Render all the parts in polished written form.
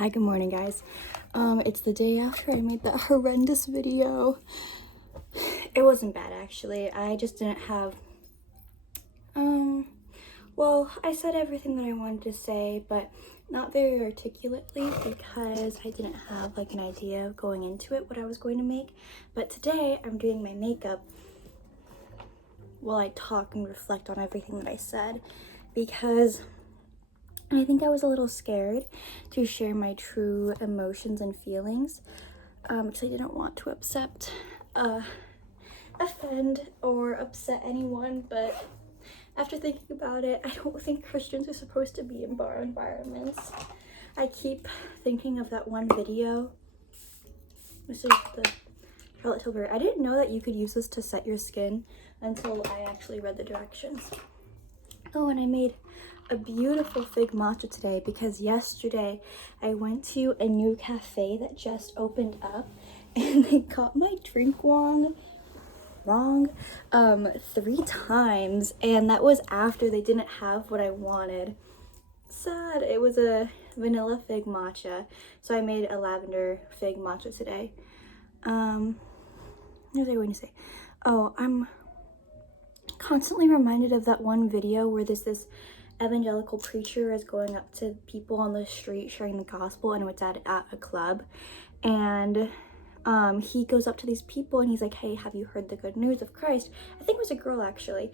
Hi, good morning, guys. It's the day after I made that horrendous video. It wasn't bad, actually. I just didn't have, well, I said everything that I wanted to say, but not very articulately because I didn't have, like, an idea going into it, what I was going to make. But today, I'm doing my makeup while I talk and reflect on everything that I said because I think I was a little scared to share my true emotions and feelings because I didn't want to offend or upset anyone, but after thinking about it, I don't think Christians are supposed to be in bar environments. I keep thinking of that one video. This is the Charlotte Tilbury. I didn't know that you could use this to set your skin until I actually read the directions. Oh, and I made a beautiful fig matcha today because yesterday I went to a new cafe that just opened up and they got my drink wrong 3 times, and that was after they didn't have what I wanted. Sad. It was a vanilla fig matcha, so I made a lavender fig matcha today. What was I going to say? Oh, I'm constantly reminded of that one video where there's this evangelical preacher is going up to people on the street sharing the gospel, and it's at a club, and he goes up to these people and he's like, hey, have you heard the good news of Christ? I think it was a girl, actually.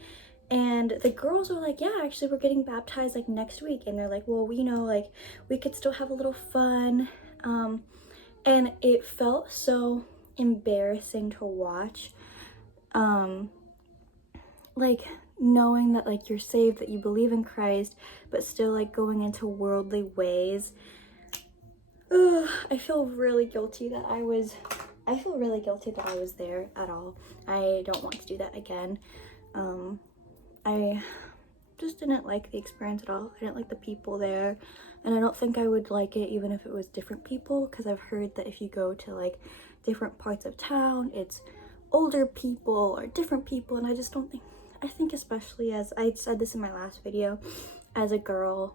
And the girls are like, yeah, actually, we're getting baptized like next week. And they're like, well, you know, like we could still have a little fun. And it felt so embarrassing to watch. Like knowing that like you're saved, that you believe in Christ, but still like going into worldly ways. I feel really guilty that I was there at all. I don't want to do that again. I just didn't like the experience at all. I didn't like the people there, and I don't think I would like it even if it was different people, because I've heard that if you go to like different parts of town, it's older people or different people, and I just don't think, I think especially, as I said this in my last video, as a girl,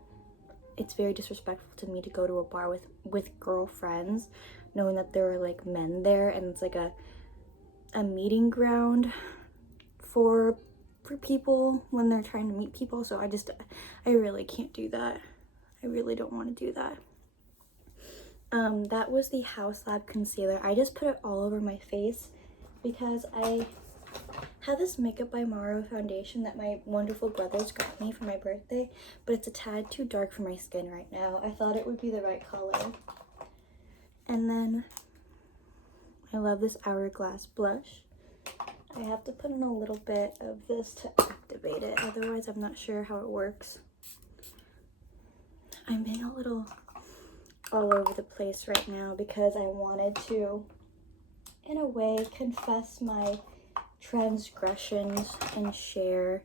it's very disrespectful to me to go to a bar with girlfriends knowing that there are like men there, and it's like a meeting ground for people when they're trying to meet people. So I really can't do that. I really don't want to do that. That was the Haus Lab concealer. I just put it all over my face because I have this Makeup by Maro foundation that my wonderful brothers got me for my birthday, but it's a tad too dark for my skin right now. I thought it would be the right color. And then I love this Hourglass blush. I have to put in a little bit of this to activate it, otherwise I'm not sure how it works. I'm being a little all over the place right now because I wanted to, in a way, confess my transgressions and share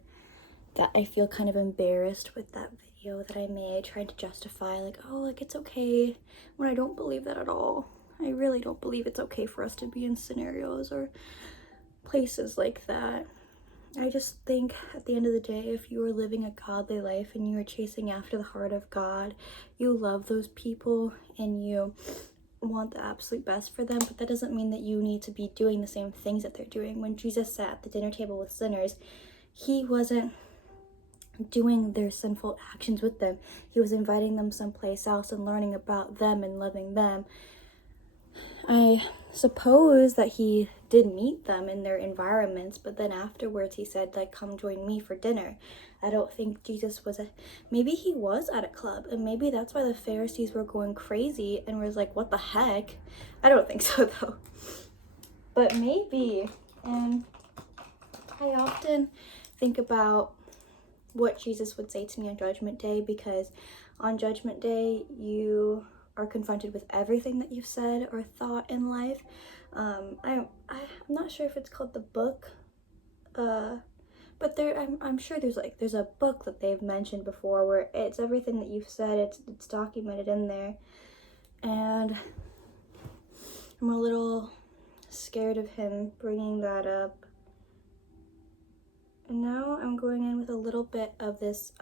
that I feel kind of embarrassed with that video that I made, trying to justify like, oh, like it's okay, when I don't believe that at all. I really don't believe it's okay for us to be in scenarios or places like that. I just think at the end of the day, if you are living a godly life and you are chasing after the heart of God, you love those people and you want the absolute best for them, but that doesn't mean that you need to be doing the same things that they're doing. When Jesus sat at the dinner table with sinners, he wasn't doing their sinful actions with them. He was inviting them someplace else and learning about them and loving them. I suppose that he did meet them in their environments, but then afterwards he said, like, come join me for dinner. I don't think Jesus was maybe he was at a club, and maybe that's why the Pharisees were going crazy and was like, what the heck? I don't think so though, but maybe. And I often think about what Jesus would say to me on Judgment Day, because on Judgment Day you are confronted with everything that you've said or thought in life. I'm not sure if it's called the book, but I'm sure there's a book that they've mentioned before where it's everything that you've said, it's documented in there, and I'm a little scared of him bringing that up. And now I'm going in with a little bit of this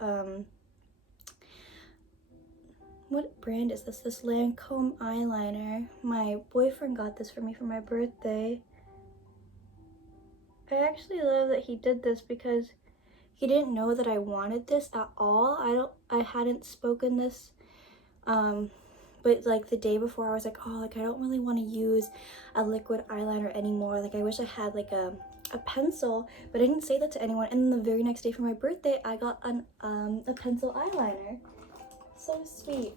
what brand is this? This Lancome eyeliner. My boyfriend got this for me for my birthday. I actually love that he did this because he didn't know that I wanted this at all. I hadn't spoken this, but like the day before I was like, oh, like I don't really want to use a liquid eyeliner anymore. Like I wish I had like a pencil, but I didn't say that to anyone. And then the very next day for my birthday, I got a pencil eyeliner. So sweet.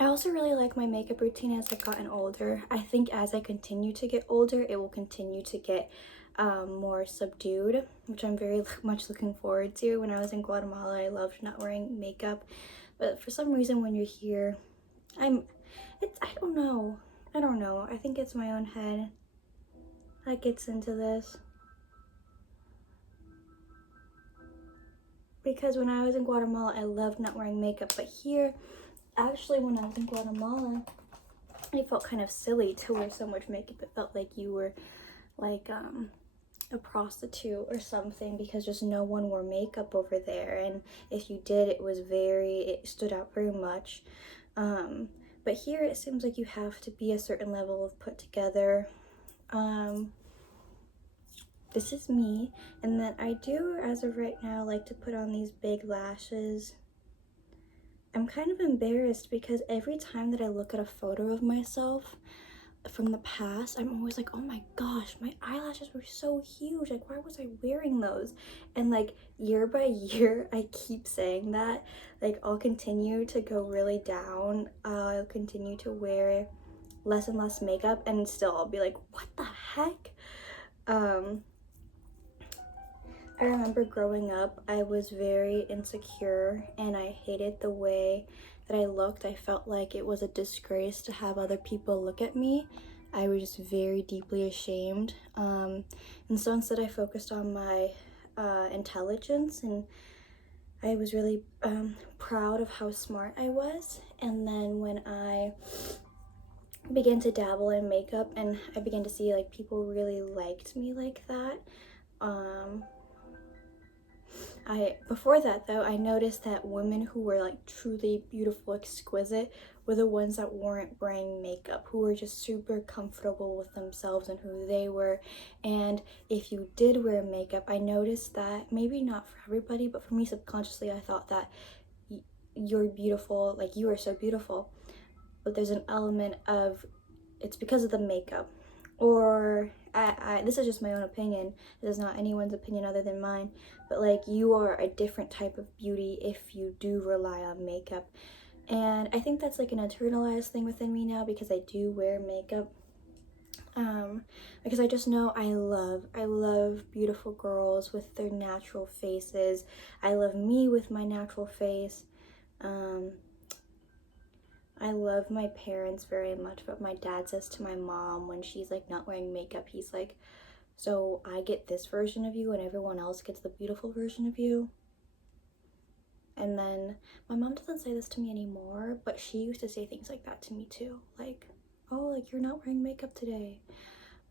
I also really like my makeup routine as I've gotten older. I think as I continue to get older, it will continue to get more subdued, which I'm very much looking forward to. When I was in Guatemala, I loved not wearing makeup, but for some reason when you're here, I don't know. I think it's my own head that gets into this. Because when I was in Guatemala, I loved not wearing makeup, but here, actually when I was in Guatemala, I felt kind of silly to wear so much makeup. It felt like you were like a prostitute or something, because just no one wore makeup over there, and if you did, it stood out very much. But here it seems like you have to be a certain level of put together. This is me, and then I do, as of right now, like to put on these big lashes. I'm kind of embarrassed because every time that I look at a photo of myself from the past, I'm always like, oh my gosh, my eyelashes were so huge, like why was I wearing those? And like year by year I keep saying that, like I'll continue to go really down, I'll continue to wear less and less makeup, and still I'll be like, what the heck? I remember growing up, I was very insecure and I hated the way that I looked. I felt like it was a disgrace to have other people look at me. I was just very deeply ashamed. And so instead I focused on my intelligence, and I was really proud of how smart I was. And then when I began to dabble in makeup and I began to see like people really liked me like that, before that though, I noticed that women who were like truly beautiful, exquisite, were the ones that weren't wearing makeup, who were just super comfortable with themselves and who they were. And if you did wear makeup, I noticed that, maybe not for everybody, but for me subconsciously, I thought that you're beautiful, like you are so beautiful, but there's an element of it's because of the makeup. Or this is just my own opinion, it is not anyone's opinion other than mine, but like you are a different type of beauty if you do rely on makeup. And I think that's like an internalized thing within me now, because I do wear makeup, because I just know I love beautiful girls with their natural faces. I love me with my natural face. I love my parents very much, but my dad says to my mom when she's like not wearing makeup, he's like, so I get this version of you and everyone else gets the beautiful version of you. And then my mom doesn't say this to me anymore, but she used to say things like that to me too, like, oh, like you're not wearing makeup today.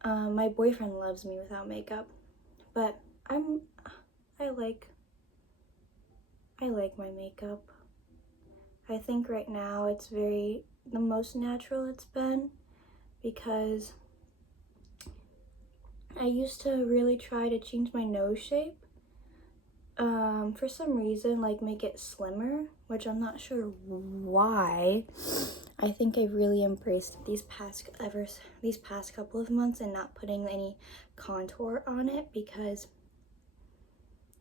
My boyfriend loves me without makeup, but I like my makeup. I think right now it's the most natural it's been, because I used to really try to change my nose shape, for some reason, like make it slimmer, which I'm not sure why. I think I really embraced these past couple of months and not putting any contour on it, because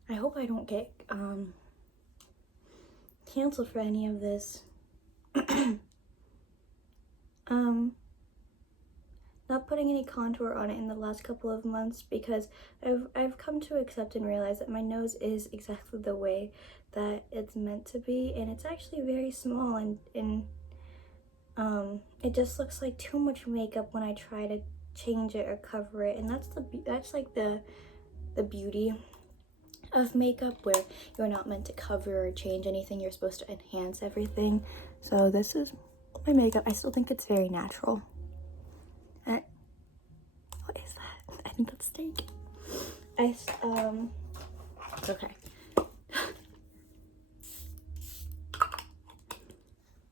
I hope I don't get canceled for any of this. Not putting any contour on it in the last couple of months, because I've come to accept and realize that my nose is exactly the way that it's meant to be, and it's actually very small, and it just looks like too much makeup when I try to change it or cover it. And that's like the beauty of makeup, where you're not meant to cover or change anything, you're supposed to enhance everything. So this is my makeup. I still think it's very natural. What is that? I think that's steak. Okay.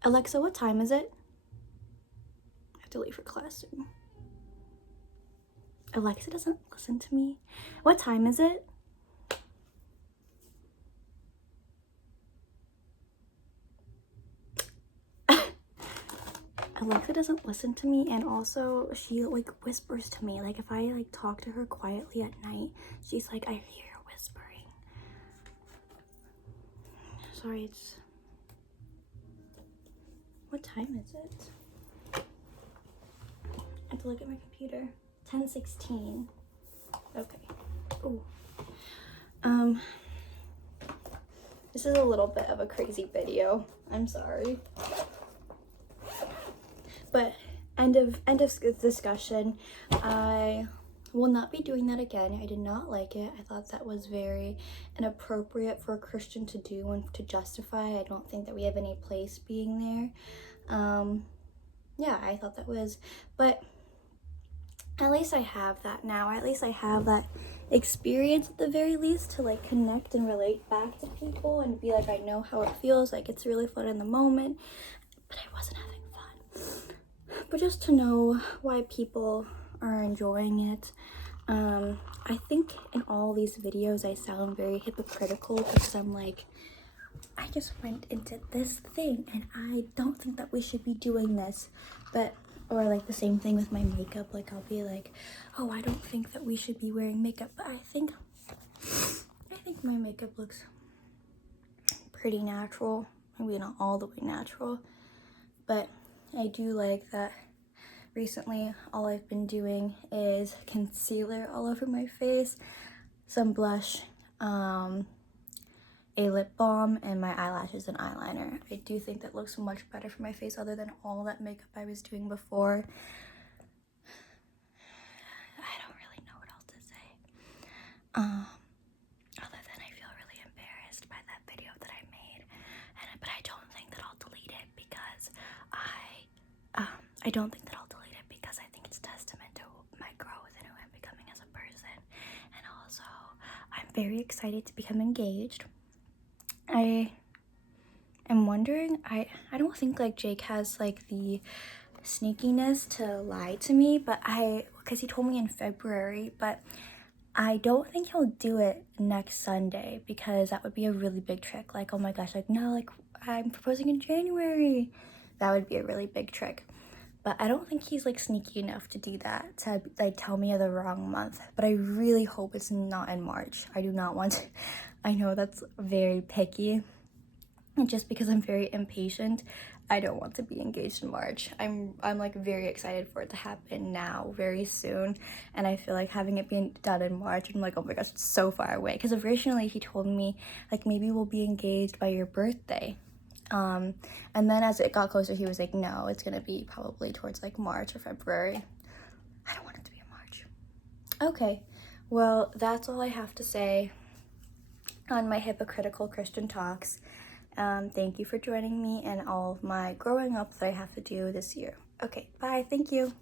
Alexa, what time is it? I have to leave for class soon. Alexa doesn't listen to me. What time is it? Alexa doesn't listen to me, and also she like whispers to me. Like if I like talk to her quietly at night, she's like, I hear her whispering. Sorry, it's... What time is it? I have to look at my computer. 10:16. Okay. Ooh. This is a little bit of a crazy video. I'm sorry. But end of discussion. I will not be doing that again. I did not like it. I thought that was very inappropriate for a Christian to do and to justify. I don't think that we have any place being there. Yeah, I thought that was, but at least I have that now. At least I have that experience at the very least to like connect and relate back to people and be like, I know how it feels. Like it's really fun in the moment, but I wasn't having fun. But just to know why people are enjoying it. I think in all these videos I sound very hypocritical because I'm like, I just went into this thing and I don't think that we should be doing this. But, or like the same thing with my makeup. Like I'll be like, oh, I don't think that we should be wearing makeup. But I think my makeup looks pretty natural. Maybe not all the way natural. But I do like that recently all I've been doing is concealer all over my face, some blush, a lip balm, and my eyelashes and eyeliner. I do think that looks much better for my face other than all that makeup I was doing before. I don't really know what else to say. Other than I feel really embarrassed by that video that I made. But I don't think that I'll delete it because I don't think that I'll delete it because I think it's testament to my growth and who I'm becoming as a person. And also, I'm very excited to become engaged. I am wondering, I don't think like Jake has like the sneakiness to lie to me, but because he told me in February, but I don't think he'll do it next Sunday because that would be a really big trick. Like, oh my gosh, like no, like I'm proposing in January. That would be a really big trick. But I don't think he's like sneaky enough to do that, to like tell me the wrong month. But I really hope it's not in March. I do not want to. I know that's very picky. And just because I'm very impatient, I don't want to be engaged in March. I'm like very excited for it to happen now, very soon. And I feel like having it being done in March, I'm like, oh my gosh, it's so far away. Because originally he told me like maybe we'll be engaged by your birthday. And then as it got closer, he was like, no, it's gonna be probably towards like March or February. I don't want it to be in March. Okay, well, that's all I have to say on my hypocritical Christian talks. Thank you for joining me and all of my growing up that I have to do this year. Okay, bye, thank you.